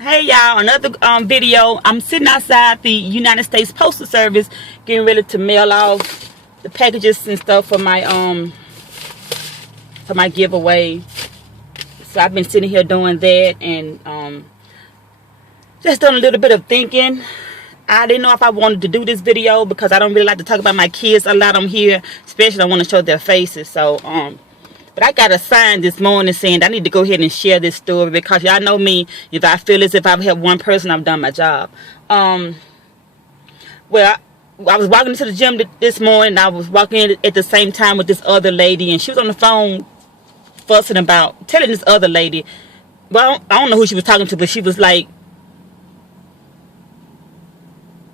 Hey y'all, another video. I'm sitting outside the United States Postal Service getting ready to mail off the packages and stuff for my giveaway. So I've been sitting here doing that and just doing a little bit of thinking. I didn't know if I wanted to do this video because I don't really like to talk about my kids a lot on here, especially I want to show their faces. So but I got a sign this morning saying I need to go ahead and share this story because y'all know me. If I feel as if I've helped one person, I've done my job. Well, I was walking into the gym this morning. I was walking in at the same time with this other lady, and she was on the phone telling this other lady. Well, I don't know who she was talking to, but she was like,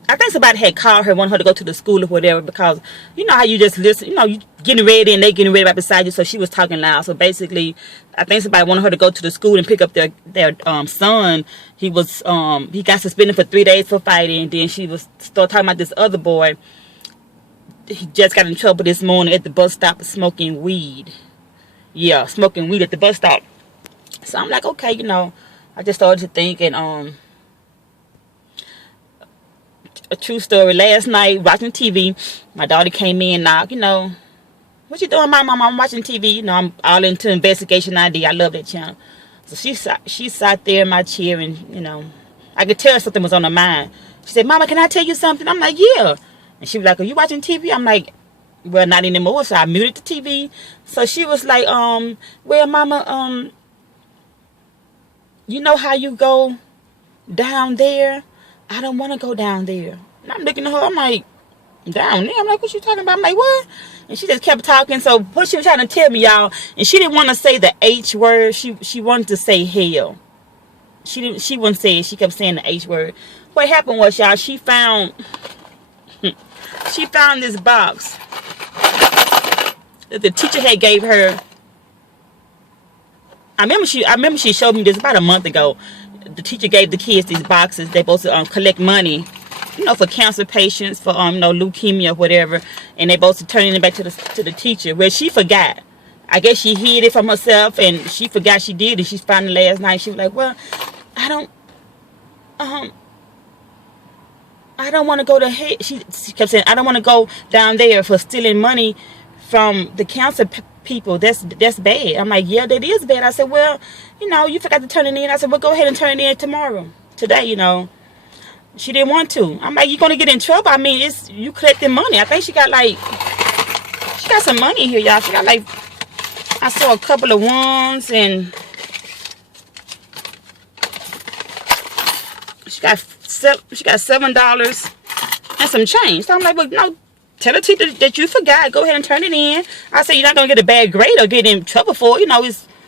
I think somebody had called her, wanted her to go to the school or whatever, because you know how you just listen, you know, you getting ready and they getting ready right beside you, so she was talking loud. So basically, I think somebody wanted her to go to the school and pick up their son. He got suspended for 3 days for fighting, and then she was start talking about this other boy. He just got in trouble this morning at the bus stop smoking weed. Yeah, smoking weed at the bus stop. So I'm like, okay, I just started to think, and a true story. Last night, watching TV, my daughter came in, knocked, what you doing, Mom? I'm watching TV. I'm all into investigation ID. I love that channel. So she sat there in my chair, and I could tell something was on her mind. She said, Mama, can I tell you something? I'm like, yeah. And she was like, are you watching TV? I'm like, well, not anymore. So I muted the TV. So she was like, well, Mama, you know how you go down there? I don't want to go down there. And I'm looking at her, I'm like, down there? I'm like, what you talking about? I'm like, what? And she just kept talking. So what she was trying to tell me, y'all, and she didn't want to say the H word. She wanted to say hell. She wouldn't say it. She kept saying the H word. What happened was, y'all, she found this box that the teacher had gave her. I remember she showed me this about a month ago. The teacher gave the kids these boxes. They supposed to collect money, for cancer patients, for leukemia or whatever, and they supposed to turn it back to the teacher. Well, she forgot. I guess she hid it from herself, and she forgot she did it. She found it last night. She was like, "Well, I don't want to go to hell." She kept saying, "I don't want to go down there for stealing money from the cancer people. That's bad." I'm like, "Yeah, that is bad." I said, "Well, you forgot to turn it in." I said, "Well, go ahead and turn it in today." She didn't want to. I'm like, "You're gonna get in trouble. I mean, you collecting money." I think she got some money here, y'all. She got I saw a couple of ones, and she got $7 and some change. So I'm like, "Well, no, tell the teacher that you forgot. Go ahead and turn it in." I said, "You're not gonna get a bad grade or get in trouble for it.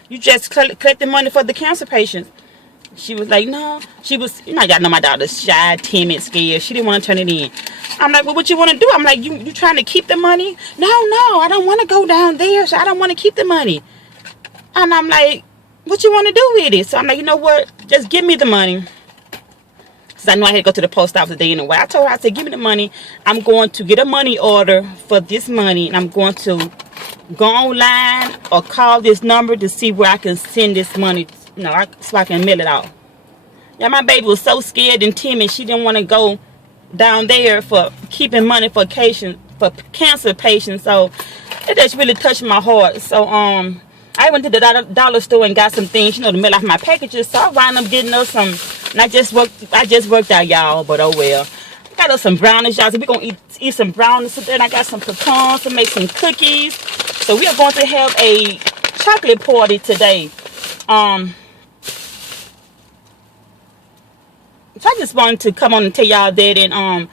You just collecting money for the cancer patients." She was like, "No." She was, y'all know my daughter's shy, timid, scared. She didn't want to turn it in. I'm like, "Well, what you want to do?" I'm like, you trying to keep the money?" No, I don't want to go down there. So I don't want to keep the money. And I'm like, "What you want to do with it?" So I'm like, "You know what? Just give me the money." Because I knew I had to go to the post office today anyway. I told her, I said, "Give me the money. I'm going to get a money order for this money. And I'm going to go online or call this number to see where I can send this money, so I can mail it out." Yeah, my baby was so scared and timid. She didn't want to go down there for keeping money for cancer patients. So it just really touched my heart. So I went to the dollar store and got some things, to mail off my packages. So I wound up getting us some. And I just worked out, y'all. But oh well. I got us some brownies, y'all. So we're gonna eat some brownies today. And I got some pecans to make some cookies. So we are going to have a chocolate party today. So I just wanted to come on and tell y'all that, and I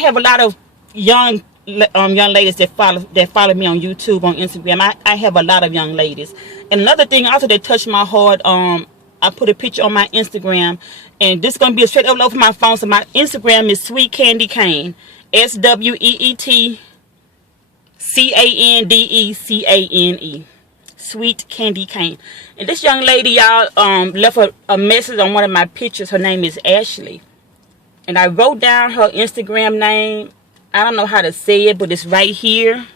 have a lot of young ladies that follow me on YouTube, on Instagram. I have a lot of young ladies. And another thing also that touched my heart, I put a picture on my Instagram, and this is gonna be a straight upload from my phone. So my Instagram is Sweet Candy Cane, SweetCandyCane. Sweet Candy Cane. And this young lady, y'all, left a message on one of my pictures. Her name is Ashley. And I wrote down her Instagram name. I don't know how to say it, but it's right here.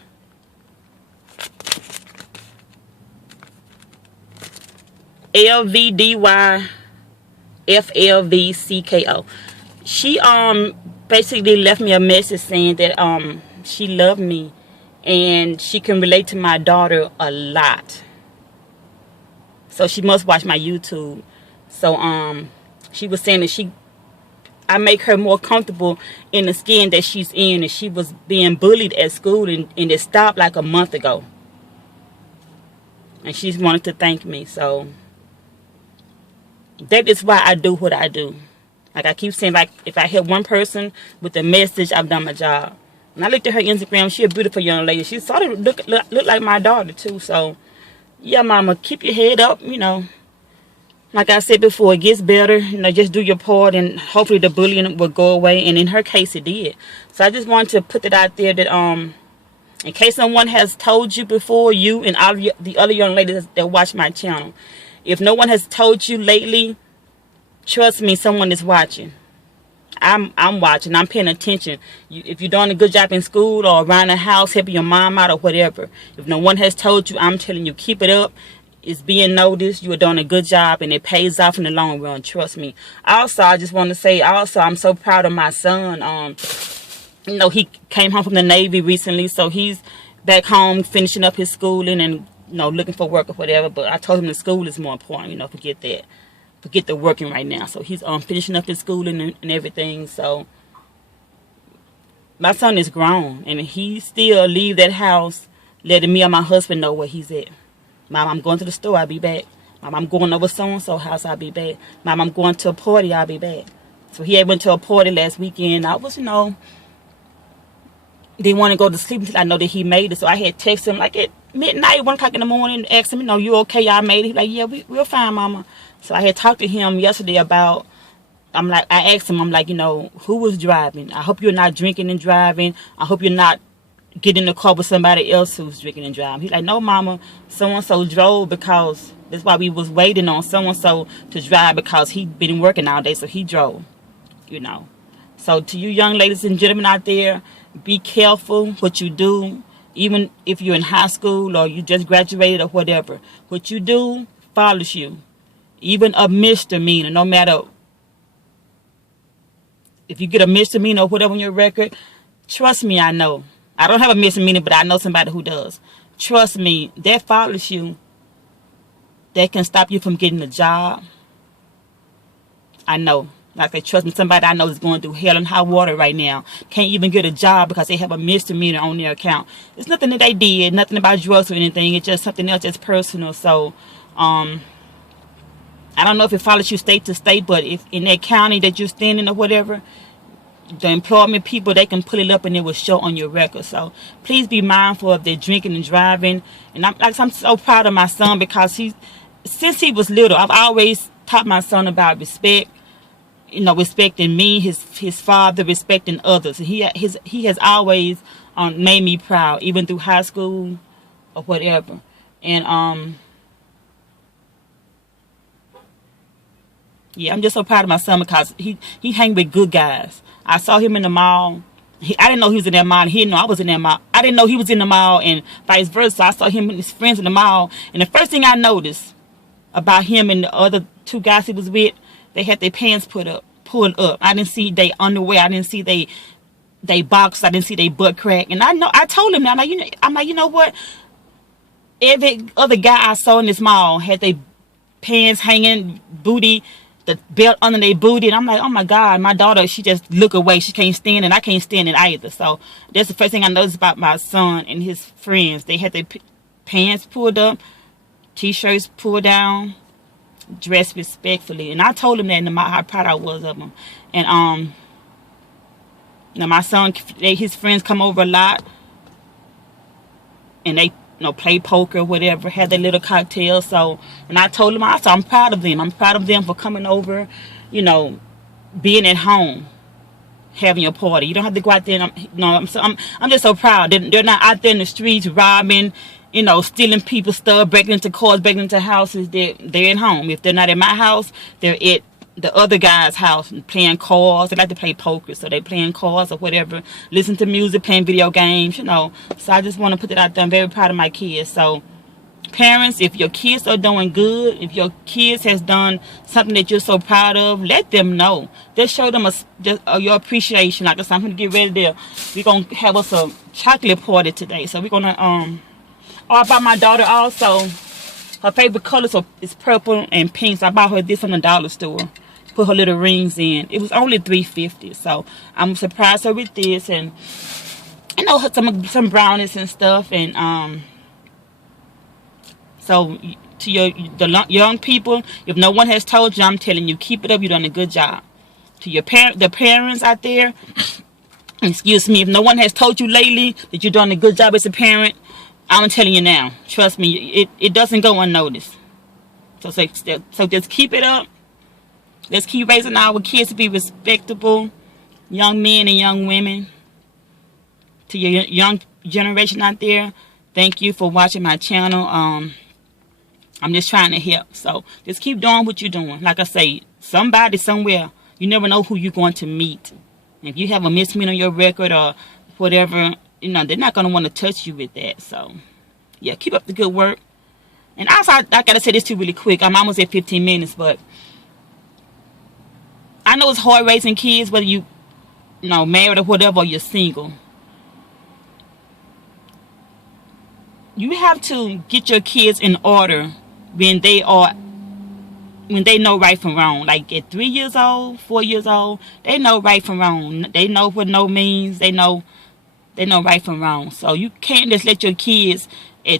LVDY FLVCKO. She basically left me a message saying that she loved me and she can relate to my daughter a lot. So she must watch my YouTube. So she was saying that I make her more comfortable in the skin that she's in, and she was being bullied at school, and it stopped like a month ago. And she wanted to thank me. So that is why I do what I do. Like I keep saying, like if I help one person with a message, I've done my job. And I looked at her Instagram. She's a beautiful young lady. She sort of look like my daughter too. So yeah, mama, keep your head up, you know. Like I said before, it gets better. You know, just do your part, and hopefully the bullying will go away. And in her case, it did. So I just wanted to put it out there that in case someone has told you before, you and all of the other young ladies that watch my channel, if no one has told you lately, trust me, someone is watching. I'm watching. I'm paying attention. If you're doing a good job in school or around the house, helping your mom out or whatever, if no one has told you, I'm telling you, keep it up. It's being noticed. You are doing a good job, and it pays off in the long run. Trust me. Also, I just want to say, I'm so proud of my son. You know, he came home from the Navy recently, so he's back home finishing up his schooling and, you know, looking for work or whatever. But I told him the school is more important. You know, forget that. Forget the working right now. So he's finishing up his schooling and everything. So my son is grown, and he still leave that house letting me or my husband know where he's at. Mom, I'm going to the store, I'll be back. Mom, I'm going over so-and-so house, I'll be back. Mom, I'm going to a party, I'll be back. So he had went to a party last weekend. I was, you know, didn't want to go to sleep until I know that he made it. So I had texted him like at midnight, 1 o'clock in the morning, asked him, you know, you okay, y'all made it? He's like, yeah, we're fine, mama. So I had talked to him yesterday about, I asked him, I'm like, you know, who was driving? I hope you're not drinking and driving. I hope you're not get in the car with somebody else who's drinking and driving. He's like, no, mama, so-and-so drove because that's why we was waiting on so-and-so to drive because he'd been working all day, so he drove, you know. So to you young ladies and gentlemen out there, be careful what you do, even if you're in high school or you just graduated or whatever. What you do follows you. Even a misdemeanor, no matter if you get a misdemeanor or whatever on your record, trust me, I know. I don't have a misdemeanor, but I know somebody who does. Trust me, that follows you. That can stop you from getting a job. I know. Like I trust me, somebody I know is going through hell and high water right now. Can't even get a job because they have a misdemeanor on their account. It's nothing that they did, nothing about drugs or anything. It's just something else that's personal. So, I don't know if it follows you state to state, but if in that county that you're staying in or whatever, the employment people, they can pull it up and it will show on your record. So please be mindful of their drinking and driving. And I'm so proud of my son because since he was little, I've always taught my son about respect, you know, respecting me, his father, respecting others. And he has always made me proud, even through high school or whatever. And yeah, I'm just so proud of my son because he hang with good guys. I saw him in the mall. I didn't know he was in that mall. He didn't know I was in that mall. I didn't know he was in the mall and vice versa. I saw him and his friends in the mall. And the first thing I noticed about him and the other 2 guys he was with, they had their pants pulled up. I didn't see their underwear. I didn't see they box. I didn't see their butt crack. And I told him, I'm like, you know what? Every other guy I saw in this mall had their pants hanging, booty, the belt under their booty, and I'm like, oh my God, my daughter, she just look away. She can't stand it. I can't stand it either. So that's the first thing I noticed about my son and his friends. They had their pants pulled up, t-shirts pulled down, dressed respectfully. And I told him that in how proud I was of him. And now my son, his friends come over a lot, and they play poker, whatever, had their little cocktails. So, and I told them also, I'm proud of them. I'm proud of them for coming over, being at home, having a party. You don't have to go out there and, I'm just so proud. They're not out there in the streets robbing, stealing people's stuff, breaking into cars, breaking into houses. They're at home. If they're not at my house, they're at the other guy's house playing cards. They like to play poker, so they playing cards or whatever, listen to music, playing video games, So I just want to put that out there. I'm very proud of my kids. So Parents, if your kids are doing good, if your kids has done something that you're so proud of, let them know. Just show them your appreciation. Like I said, I'm going to get ready there. We're going to have us a chocolate party today. So we're going to, oh, I bought my daughter also, her favorite colors is purple and pink. So I bought her this from the dollar store. Put her little rings in. It was only $3.50. So I'm surprised her with this. And I know some brownies and stuff. And, so to the young people, if no one has told you, I'm telling you, keep it up. You're doing a good job. To the parents out there, excuse me, if no one has told you lately that you're doing a good job as a parent, I'm telling you now. Trust me, it doesn't go unnoticed. So just keep it up. Let's keep raising our kids to be respectable young men and young women. To your young generation out there, thank you for watching my channel. I'm just trying to help. So just keep doing what you're doing. Like I say, somebody somewhere, you never know who you're going to meet. If you have a misdemeanor on your record or whatever, you know, they're not going to want to touch you with that. So, yeah, keep up the good work. And also, I got to say this too really quick. I'm almost at 15 minutes, but I know it's hard raising kids, whether you know, married or whatever, or you're single. You have to get your kids in order when they know right from wrong. Like at 3 years old, 4 years old, they know right from wrong. They know what no means. They know right from wrong. So you can't just let your kids at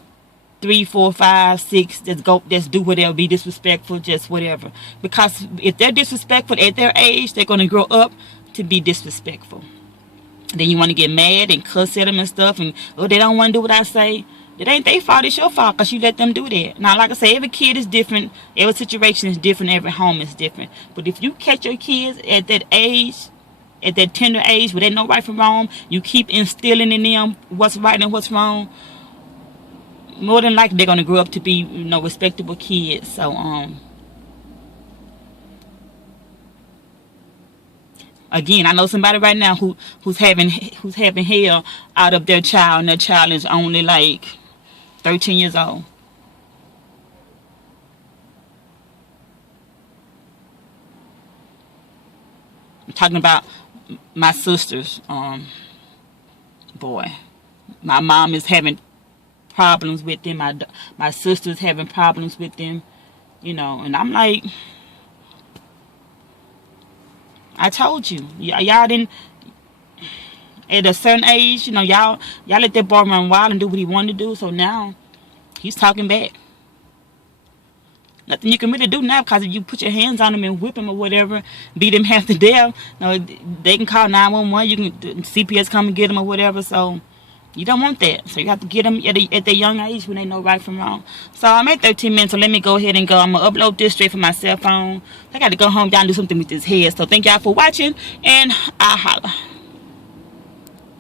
3, 4, 5, 6 just do whatever, be disrespectful, just whatever. Because if they're disrespectful at their age, they're gonna grow up to be disrespectful. Then you want to get mad and cuss at them and stuff, and oh, they don't want to do what I say. It ain't their fault, it's your fault because you let them do that. Now, like I say, every kid is different. Every situation is different. Every home is different. But if you catch your kids at that age, at that tender age where they know right from wrong, you keep instilling in them what's right and what's wrong, more than likely they're going to grow up to be, you know, respectable kids. So, again, I know somebody right now who's having hell out of their child, and their child is only like 13 years old. I'm talking about my sisters. Boy, my mom is having problems with them. My sister's having problems with them. You know, and I'm like, I told you, y'all didn't. At a certain age, you know, y'all let that boy run wild and do what he wanted to do. So now he's talking back. Nothing you can really do now, because if you put your hands on him and whip him or whatever, beat him half to death, you know, they can call 911. You can CPS come and get him or whatever. So you don't want that. So you have to get them at their young age when they know right from wrong. So I'm at 13 minutes, so let me go ahead and go. I'm going to upload this straight from my cell phone. I got to go home, y'all, and do something with this head. So thank y'all for watching, and I'll holla.